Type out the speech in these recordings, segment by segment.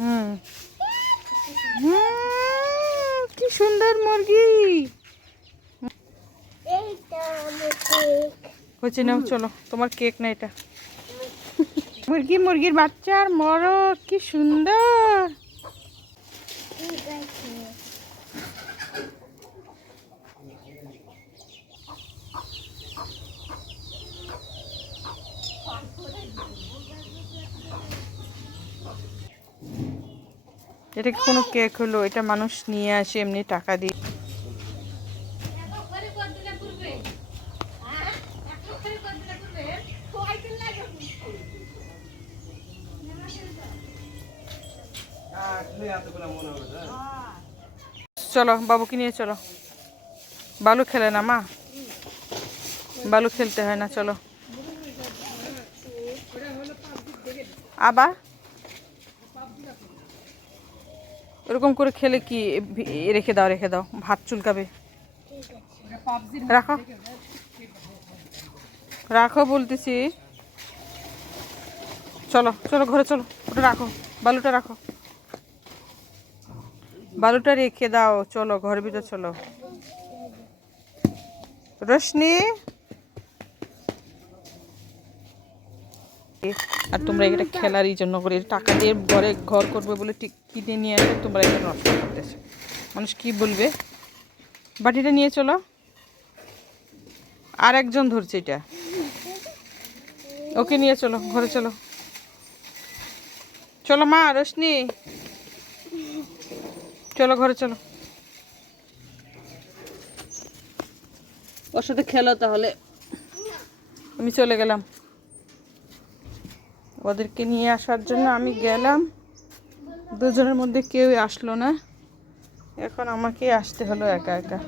হুম কি সুন্দর মুরগি হচ্ছে নাও, চলো তোমার কেক না এটা। মুরগির বাচ্চার মরক কি সুন্দর। এটা কি কোনো কেক হলো? এটা মানুষ নিয়ে আসে এমনি টাকা দিয়ে। চলো বাবুকে নিয়ে চলো। বালু খেলে না মা, বালু খেলতে হয় না, চলো। আবার এরকম করে খেলে কি রেখে দাও, রেখে দাও, ভাত চুলকাবে। রাখো রাখো বলতেছি। চলো চলো ঘরে চলো, ওটা রাখো, বালুটা রাখো, বালুটা রেখে দাও, চলো ঘরের ভিতর চলো। রোশনি, আর তোমরা এটা খেলারই জন্য করে টাকা দিয়ে ঘর করবে বলে ঠিক কিনে নিয়ে আসো, তোমরা এটা নষ্ট করতেছো। মানুষ কি বলবে? বাটিটা নিয়ে চলো। আর একজন ধরছে এটা, ওকে নিয়ে চলো ঘরে, চলো চলো মা। রোশনি চলো ঘরে চলো, ওর সাথে খেলো তাহলে। আমি চলে গেলাম, ওদেরকে নিয়ে আসার জন্য আমি গেলাম, দুজনের মধ্যে কেউই আসলো না, এখন আমাকে আসতে হলো একা একা।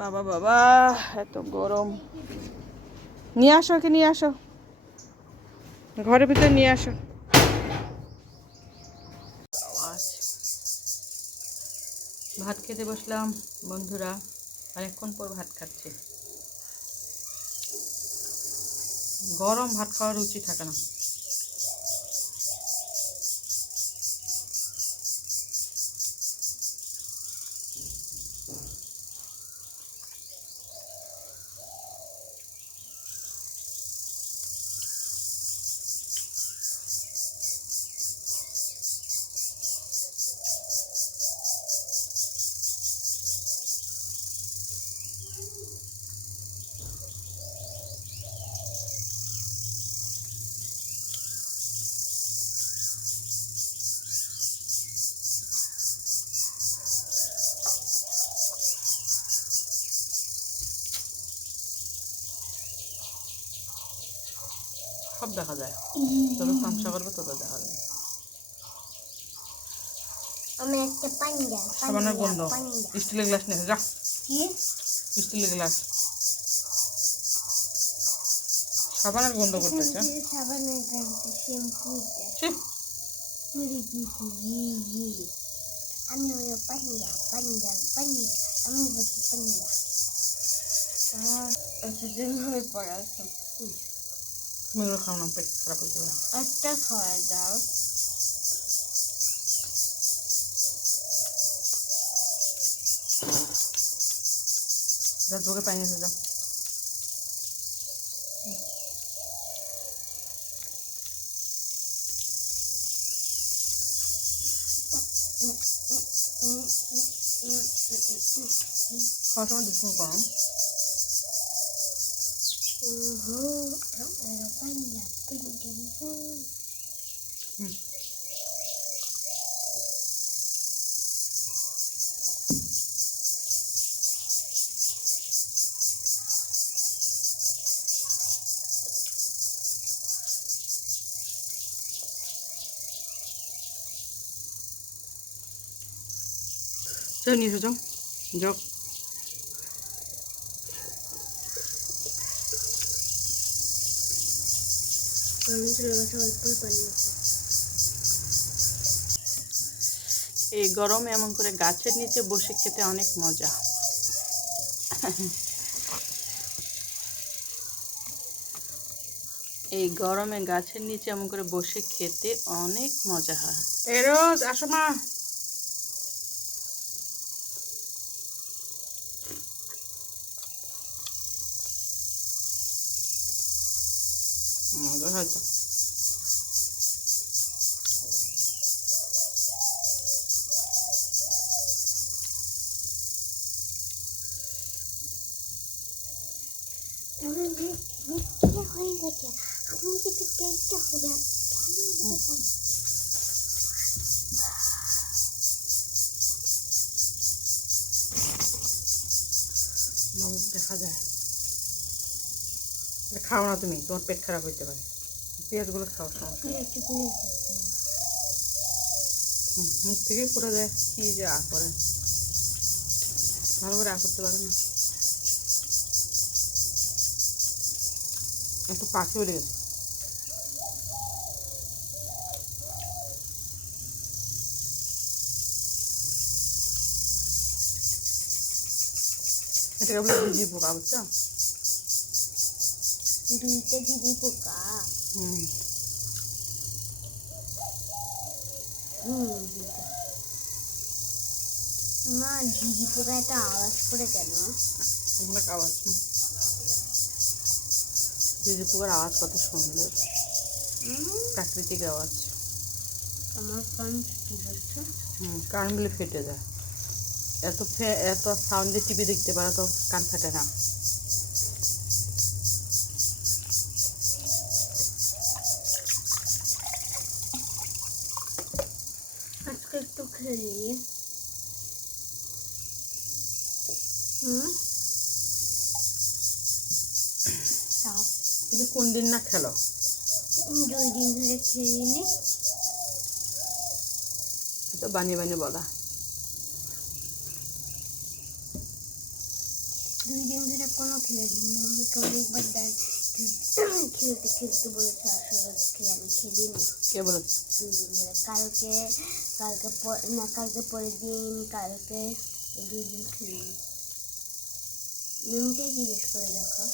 বাবা বাবা এত গরম। নিয়ে আসো, ওকে নিয়ে আসো, ঘরের ভিতরে নিয়ে আসো। ভাত খেতে বসলাম বন্ধুরা, অনেকক্ষণ পর ভাত খাচ্ছি। গরম ভাত খাওয়ার রুচি থাকে না। সব দেখা যায়, যত তামসা করবে তত দেখা যায়। আমি একটা পান্ডা সাবানের গন্ধ। স্টিলের গ্লাস নিয়ে যা, কি স্টিলের গ্লাস। সাবানের গন্ধ করতেছে। সাবানের গন্ধ, শ্যাম্পুটা ছি, আমি ওই পান্ডা পান্ডা পান্ডা, আমি হচ্ছে পান্ডা। এতদিন হয়ে পড়াশোনা মেয়েগুলো খাও না, পেট খারাপ হয়ে যাবে। একটা খাওয়া দাও। যা তোকে পানি এসে যাও। খাওয়ার সময় দুষ্টুমি করো। পান্ডা পান্ডা চলো নিয়ে এসো, যাও যাও। এই গরমে এমন করে গাছের নিচে বসে খেতে অনেক মজা। এই গরমে গাছের নিচে এমন করে বসে খেতে অনেক মজা হয়। রোজ আসো মা। মজা হয়েছে। হয়ে গেছে, আপনি কিন্তু দেখতে হবে। বাবু দেখা যায়। এটা খাও না তুমি, তোমার পেট খারাপ হইতে পারে। পেঁয়াজগুলো খাও, সমস্যা নেই। মুখ থেকে পড়ে যায়, কি যে আ করে, ভালো করে আ করতে পারে না। একটু পাখি উড়ে গেছে। এটাকে বলে ঝিঝি পোকা, বুঝছো? দুইটা ঝিঝি পোকা। হুম। মা, ঝিঝি পোকা এত আওয়াজ করে কেন? অনেক আওয়াজ। ঝিঝি পোকার আওয়াজ কত সুন্দর, প্রাকৃতিক আওয়াজ। আমার কান কি হচ্ছে? কানগুলি ফেটে যায়। এত সাউন্ডে টিভি দেখতে পারো তো কান ফেটে না। আজকে একটু খেলি। তুমি কোন দিন না খেলো? 2 দিন ধরে খেলিনি। তো বানিয়ে বানিয়ে বলা। 2 দিন ধরে কোনো খেলিনি। আমাকে অনেকবার খেলতে খেলতে বলেছে, আসলে আমি খেলিনি। কে বলেছে? 2 দিন ধরে। কালকে পরের দিন, কালকে, এই 2 দিন খেলিনি। মিমকে জিজ্ঞেস করে দেখো।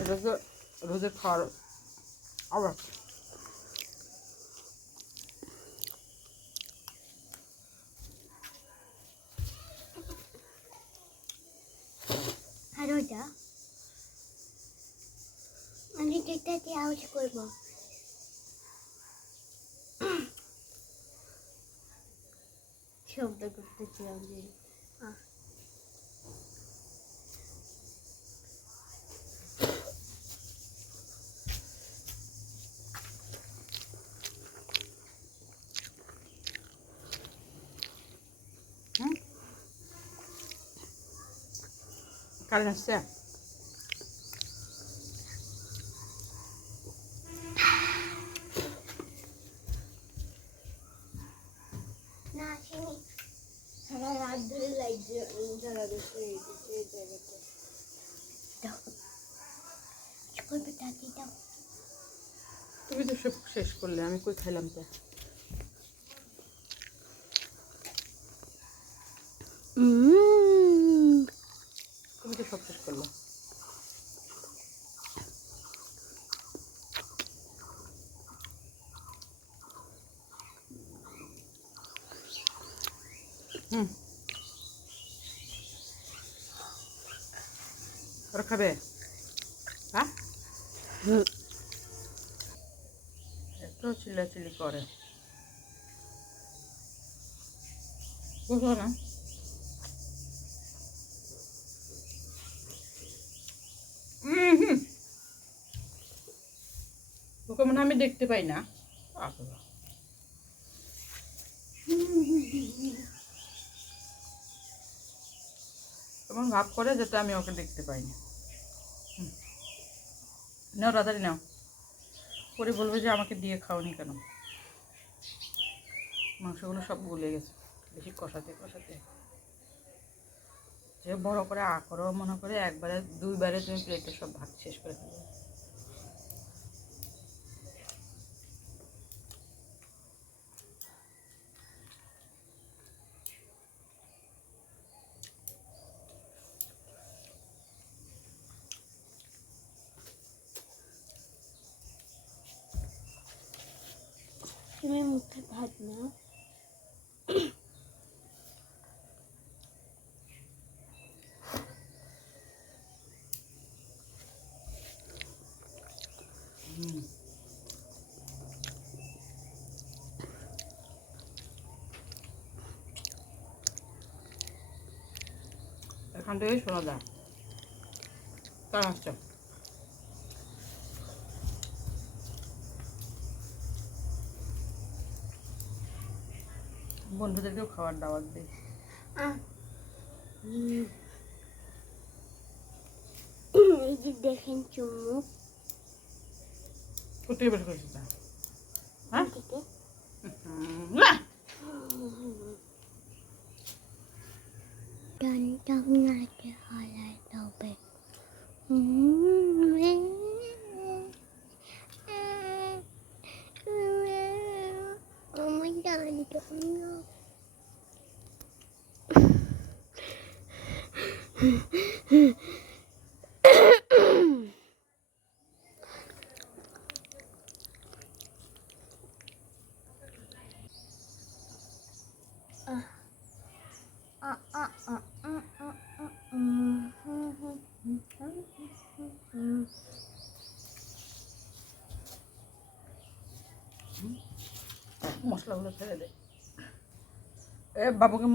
এটা তো রোজে খাওয়ার আবার। আর ওটা আমি যেটাতে আওয়াজ করবো। শব্দ করতেছিলাম যে কারেন্ট আসছে? না, আসেনি। সারা রাত ধরে লাইট জ্বালাচ্ছে এই জায়গাতে। দাও, করবে তাকে দাও। তুমি তো সব শেষ করলে, আমি কই খাইলাম তো। তুমি তো সব শেষ করলে। ওরা খাবে? হ্যাঁ, এত চিল্লাচিল্লি করে, বুঝো না? ওকে মনে হয় আমি দেখতে পাই না। এমন ভাব করে যেটা আমি ওকে দেখতে পাইনি। নাও তাড়াতাড়ি নাও, পরে বলবে যে আমাকে দিয়ে খাওনি কেন। মাংসগুলো সব গলে গেছে বেশি কষাতে কষাতে। যে বড় করে করো মনে করে একবারে দুইবারে তুমি প্লেটে সব ভাত শেষ করে ফেলবে। তুমি মুখে ভাত নাও। এখান থেকেই শোনা যায় কার আসছে। বন্ধুদেরকেও খাবার দাওয়াত দিই। এই যে দেখেন চুমুক কোথায় বের করেছিস? হ্যাঁ থেকে না টান টান নাকে হালায় তবে আমার ডান টান মশলাগুলো ছেড়ে দে। এ বাবুকে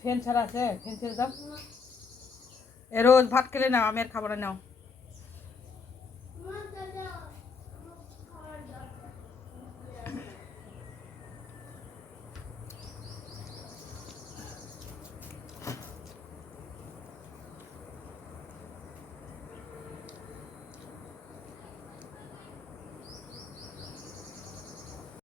ফ্যান ছাড়া আছে, ফ্যান ছেড়ে দাও। এ রোজ ভাত খেলে নাও, আমি আর খাবার নাও।